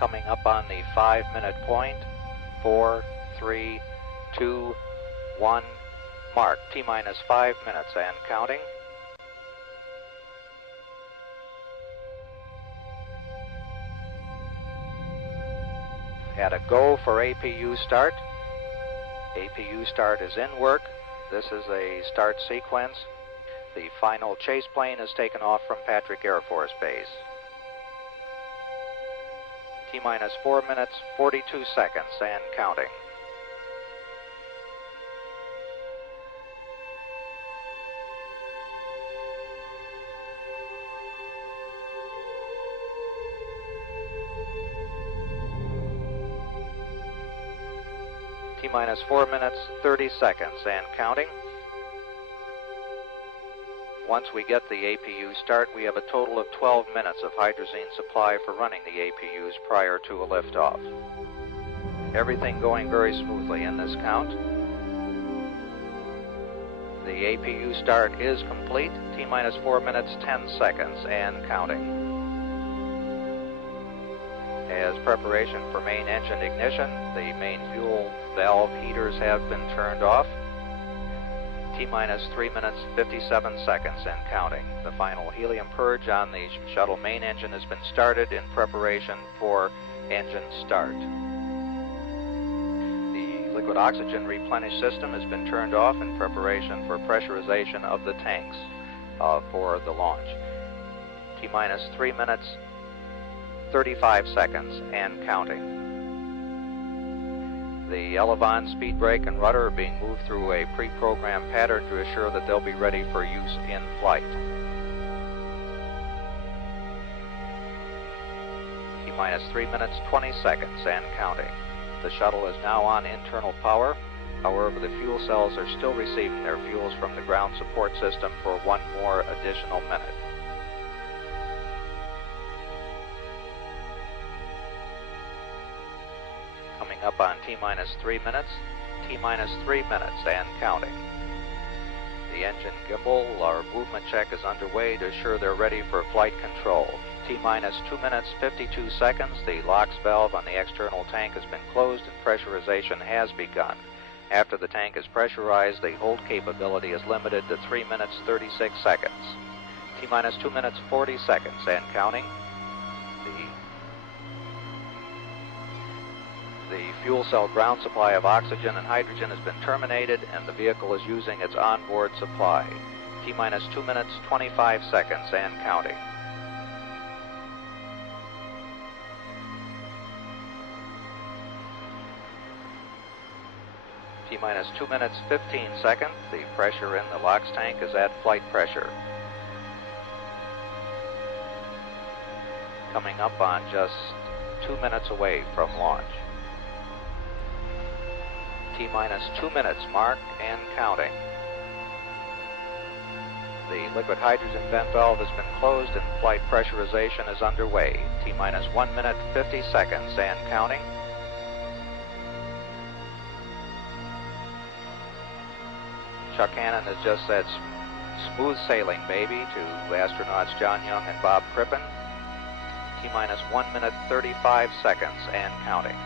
Coming up on the 5-minute point. 4, 3, 2, 1, mark. T-minus 5 minutes and counting. At a go for APU start. APU start is in work. This is a start sequence. The final chase plane is taken off from Patrick Air Force Base. T-minus 4 minutes, 42 seconds and counting. T-minus 4 minutes, 30 seconds and counting. Once we get the APU start, we have a total of 12 minutes of hydrazine supply for running the APUs prior to a liftoff. Everything going very smoothly in this count. The APU start is complete. T-minus 4 minutes, 10 seconds and counting. As preparation for main engine ignition, the main fuel valve heaters have been turned off. T-minus 3 minutes, 57 seconds and counting. The final helium purge on the shuttle main engine has been started in preparation for engine start. The liquid oxygen replenish system has been turned off in preparation for pressurization of the tanks for the launch. T-minus 3 minutes, 35 seconds and counting. The elevon, speed brake, and rudder are being moved through a pre-programmed pattern to assure that they'll be ready for use in flight. T-minus 3 minutes, 20 seconds and counting. The shuttle is now on internal power. However, the fuel cells are still receiving their fuels from the ground support system for 1 more additional minute. Coming up on T-minus 3 minutes, T-minus 3 minutes and counting. The engine gimbal or movement check is underway to assure they're ready for flight control. T-minus 2 minutes, 52 seconds. The LOX valve on the external tank has been closed and pressurization has begun. After the tank is pressurized, the hold capability is limited to 3 minutes, 36 seconds. T-minus 2 minutes, 40 seconds and counting. The fuel cell ground supply of oxygen and hydrogen has been terminated and the vehicle is using its onboard supply. T-minus 2 minutes, 25 seconds and counting. T-minus 2 minutes, 15 seconds. The pressure in the LOX tank is at flight pressure. Coming up on just 2 minutes away from launch. T-minus 2 minutes mark and counting. The liquid hydrogen vent valve has been closed and flight pressurization is underway. T-minus 1 minute, 50 seconds and counting. Chuck Hannon has just said smooth sailing, baby, to astronauts John Young and Bob Crippen. T-minus 1 minute, 35 seconds and counting.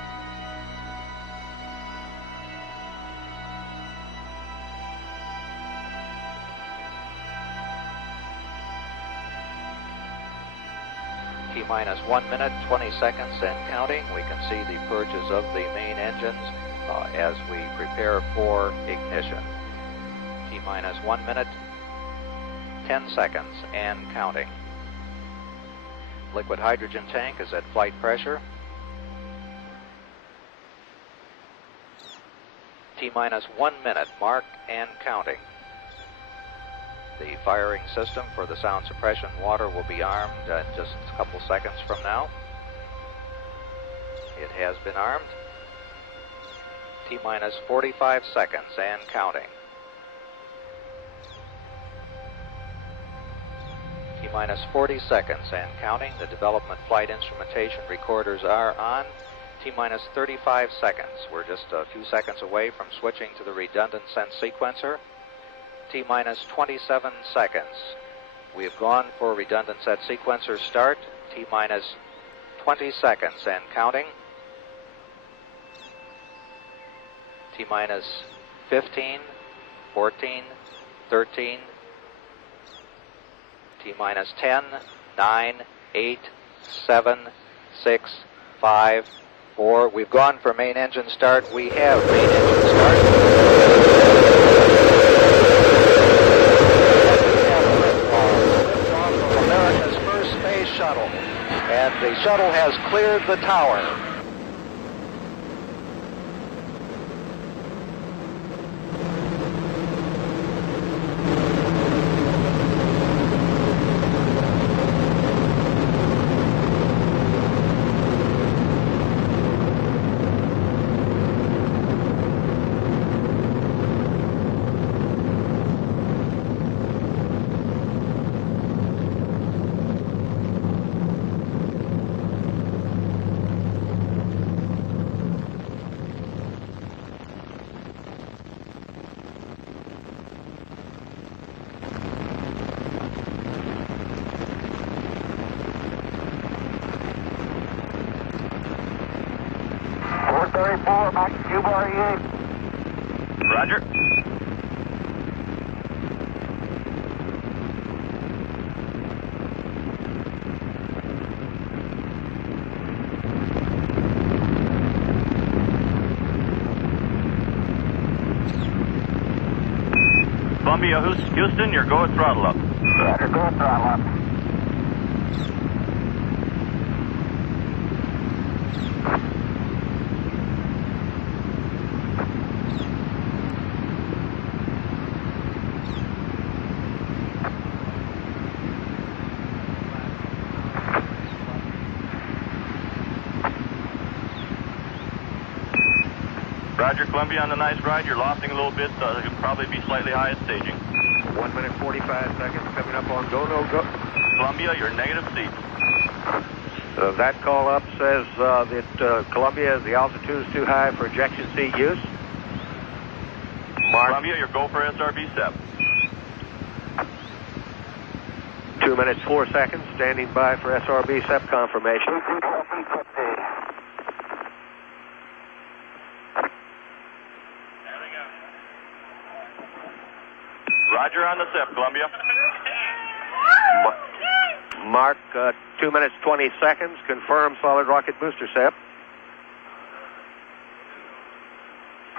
T-minus 1 minute, 20 seconds and counting. We can see the purges of the main engines as we prepare for ignition. T-minus 1 minute, 10 seconds and counting. Liquid hydrogen tank is at flight pressure. T-minus 1 minute mark and counting. The firing system for the sound suppression water will be armed in just a couple seconds from now. It has been armed. T-minus 45 seconds and counting. T-minus 40 seconds and counting. The development flight instrumentation recorders are on. T-minus 35 seconds. We're just a few seconds away from switching to the redundant sense sequencer. T-minus 27 seconds. We have gone for redundant set sequencer start. T-minus 20 seconds and counting. T-minus 15, 14, 13, T-minus 10, 9, 8, 7, 6, 5, 4. We've gone for main engine start. We have main engine start. Liftoff of America's first space shuttle. And the shuttle has cleared the tower. Roger. Columbia, Houston, you're go at throttle up. Roger, go at throttle up. Roger, Columbia, on the nice ride. You're lofting a little bit, so it could probably be slightly high at staging. 1 minute 45 seconds coming up on go, no go. Columbia, you're negative seat. That call up says that Columbia, the altitude is too high for ejection seat use. Mark. Columbia, you're go for SRB SEP. 2 minutes 4 seconds, standing by for SRB SEP confirmation. Roger on the SEP, Columbia. Mark, 2 minutes 20 seconds, confirm solid rocket booster SEP.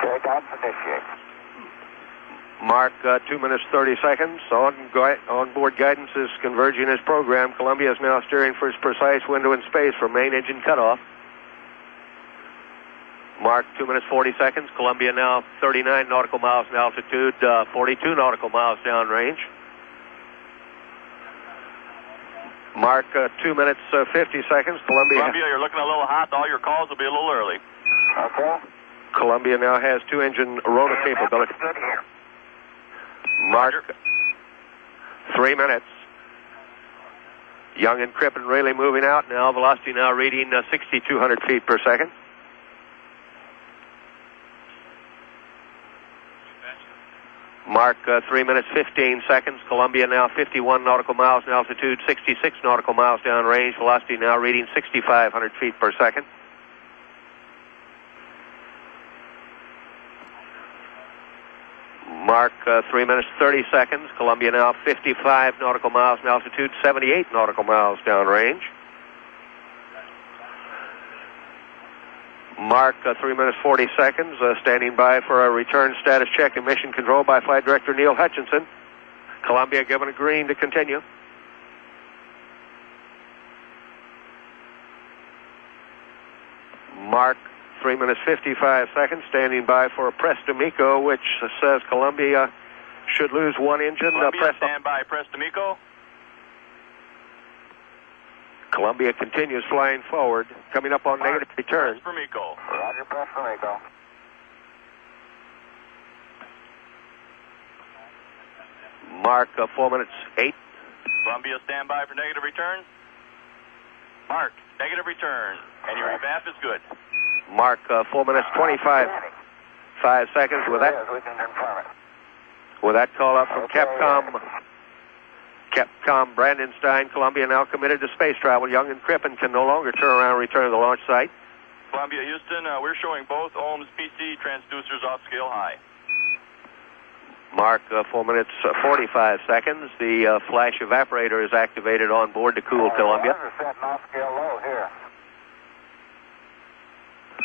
Takeoff initiate. Mark, 2 minutes 30 seconds, on-board guidance is converging as programmed. Columbia is now steering for its precise window in space for main engine cutoff. Mark, 2 minutes 40 seconds. Columbia now 39 nautical miles in altitude, 42 nautical miles downrange. Mark, 2 minutes 50 seconds. Columbia, you're looking a little hot. All your calls will be a little early. Okay. Columbia now has 2-engine rotor capability. Good here. Mark, 3 minutes. Young and Crippen really moving out now. Velocity now reading 6,200 feet per second. Mark, 3 minutes 15 seconds. Columbia now 51 nautical miles in altitude, 66 nautical miles downrange. Velocity now reading 6,500 feet per second. Mark, 3 minutes 30 seconds. Columbia now 55 nautical miles in altitude, 78 nautical miles downrange. Mark, 3 minutes 40 seconds, standing by for a return status check and mission control by Flight Director Neil Hutchinson. Columbia given a green to continue. Mark, 3 minutes 55 seconds, standing by for a press d'amico, which says Columbia should lose one engine. Columbia, stand by, press d'amico. Columbia continues flying forward, coming up on negative return. Press for MECO. Roger, press for MECO. Mark, 4 minutes 8. Columbia, stand by for negative return. Mark, negative return. And your evap is good. Mark, 4 minutes 25. 5 seconds with that. We can confirm it. With that call up from Okay, Capcom. Capcom Brandenstein, Columbia now committed to space travel. Young and Crippen can no longer turn around and return to the launch site. Columbia, Houston, we're showing both ohms PC transducers off scale high. Mark, 4 minutes, 45 seconds. The flash evaporator is activated on board to cool Columbia. Setting off scale low here.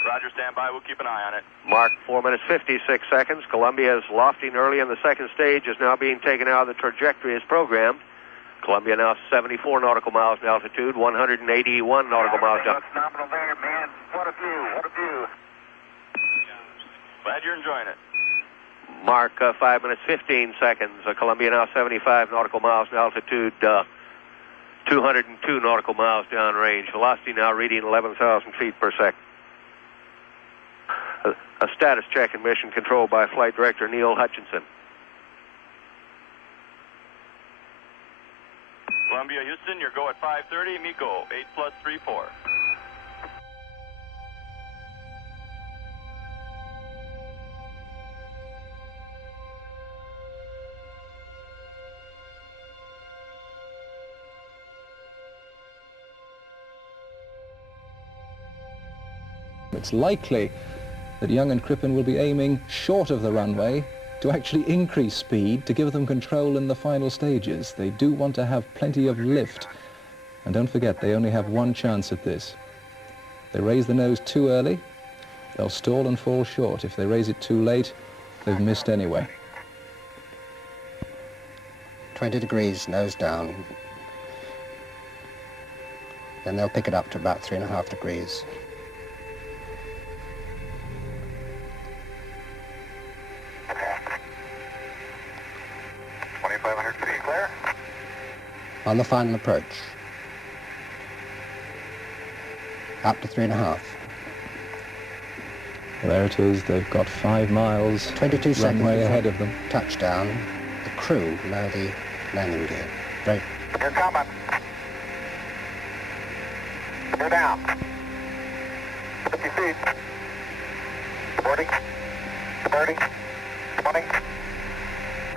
Roger, stand by. We'll keep an eye on it. Mark, 4 minutes, 56 seconds. Columbia is lofting early in the second stage, is now being taken out of the trajectory as programmed. Columbia now 74 nautical miles in altitude, 181 nautical miles down. Nominal there, man. What a view, what a view. Glad you're enjoying it. Mark, 5 minutes, 15 seconds. Columbia now 75 nautical miles in altitude, 202 nautical miles downrange. Velocity now reading 11,000 feet per second. A status check and mission control by Flight Director Neil Hutchinson. Columbia, Houston, your go at 5:30. MECO, 8+34. It's likely that Young and Crippen will be aiming short of the runway to actually increase speed to give them control in the final stages. They do want to have plenty of lift. And don't forget, they only have one chance at this. If they raise the nose too early, they'll stall and fall short. If they raise it too late, they've missed anyway. 20 degrees, nose down. Then they'll pick it up to about 3.5 degrees. On the final approach. Up to 3.5. There it is. They've got 5 miles 22 seconds runway ahead of them. Touchdown. The crew lower the landing gear. Brake. You're coming. You're down. 50 feet. 40. 30. 20.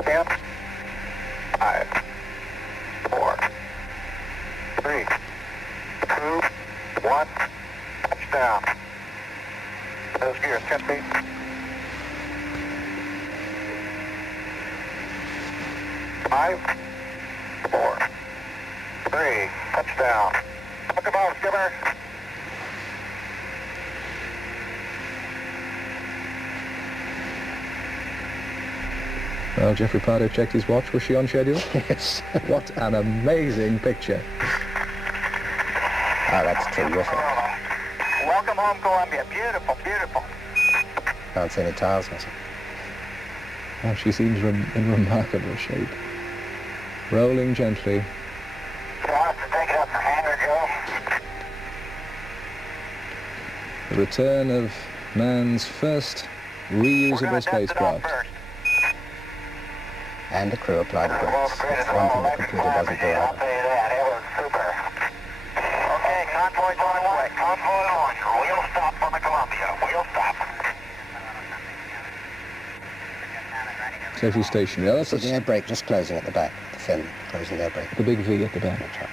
10. 5. 4, 3, 2, 1, touchdown. Those gears, 10 feet. Five, 4, 3, touchdown. Look above, skipper. Well, Jeffrey Pardo checked his watch. Was she on schedule? Yes. What an amazing picture. Oh, that's terrific. Welcome home, Columbia. Beautiful, beautiful. Can't see any tiles missing. Oh, she seems in remarkable shape. Rolling gently. Josh, take it up for hangar, Joe. The return of man's first reusable spacecraft. And the crew applied the brakes. That's one thing the computer doesn't do. I'll tell you that. It was super. Okay, convoy's on its way. Convoy on. Wheel stop on the Columbia. Wheel stop. Safety stationary. Oh, that's See the air brake just closing at the back. The fin closing the air brake. the big V at the back. That's right.